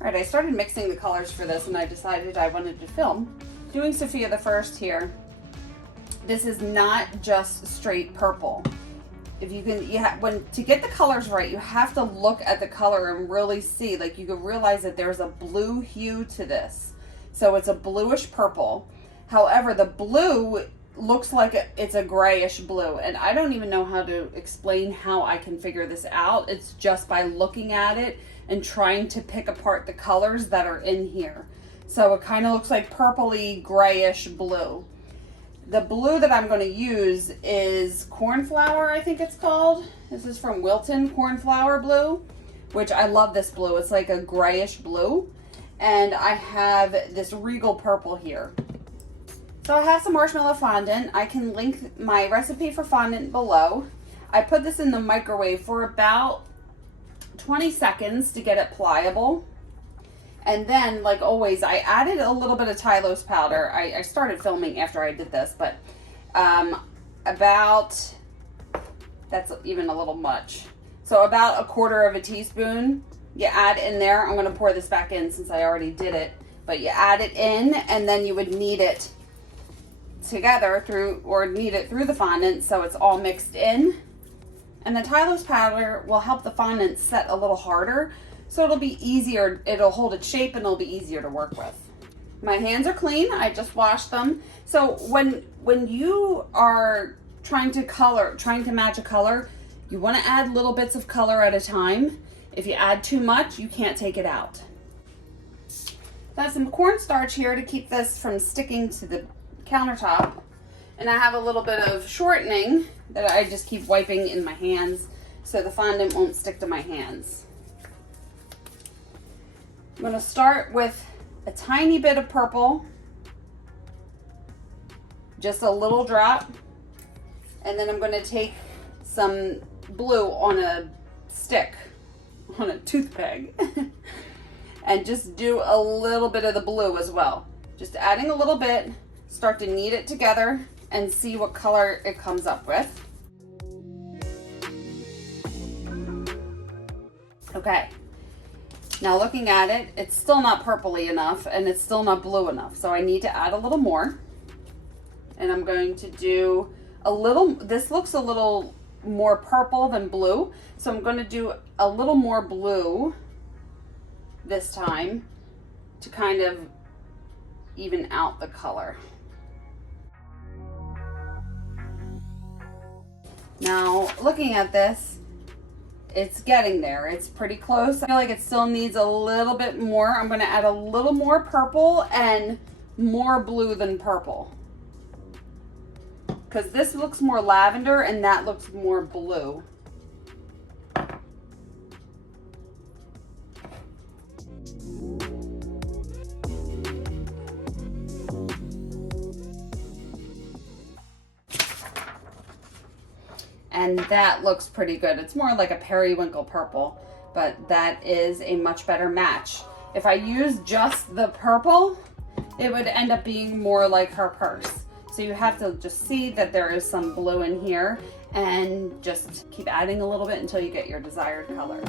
All right, I started mixing the colors for this and I decided I wanted to film. Doing Sofia the first here. This is not just straight purple. If you can, to get the colors right, you have to look at the color and really see, like you can realize that there's a blue hue to this. So it's a bluish purple. However, the blue looks like it's a grayish blue, and I don't even know how to explain how I can figure this out. It's just by looking at it and trying to pick apart the colors that are in here. So it kind of looks like purpley grayish blue. The blue that I'm going to use is Cornflower, I think it's called. This is from Wilton, Cornflower Blue, which I love this blue. It's like a grayish blue. And I have this Regal Purple here. So I have some marshmallow fondant. I can link my recipe for fondant below. I put this in the microwave for about 20 seconds to get it pliable. And then, like always, I added a little bit of Tylose powder. I started filming after I did this, but that's even a little much. So about 1/4 teaspoon you add in there. I'm going to pour this back in since I already did it. But you add it in, and then you would knead it together knead it through the fondant so it's all mixed in. And the Tylose powder will help the fondant set a little harder, so it'll be easier, it'll hold its shape and it'll be easier to work with. My hands are clean, I just washed them. So when you are trying to match a color, you want to add little bits of color at a time. If you add too much, you can't take it out. I have some cornstarch here to keep this from sticking to the countertop. And I have a little bit of shortening that I just keep wiping in my hands so the fondant won't stick to my hands. I'm going to start with a tiny bit of purple, just a little drop, and then I'm going to take some blue on a stick, on a toothpick, and just do a little bit of the blue as well. Just adding a little bit, start to knead it together and see what color it comes up with. Okay. Now looking at it, it's still not purpley enough and it's still not blue enough. So I need to add a little more. And I'm going to do a little, this looks a little more purple than blue. So I'm going to do a little more blue this time to kind of even out the color. Now looking at this, it's getting there. It's pretty close. I feel like it still needs a little bit more. I'm going to add a little more purple and more blue than purple, because this looks more lavender and that looks more blue. And that looks pretty good. It's more like a periwinkle purple, but that is a much better match. If I use just the purple, it would end up being more like her purse. So you have to just see that there is some blue in here and just keep adding a little bit until you get your desired color.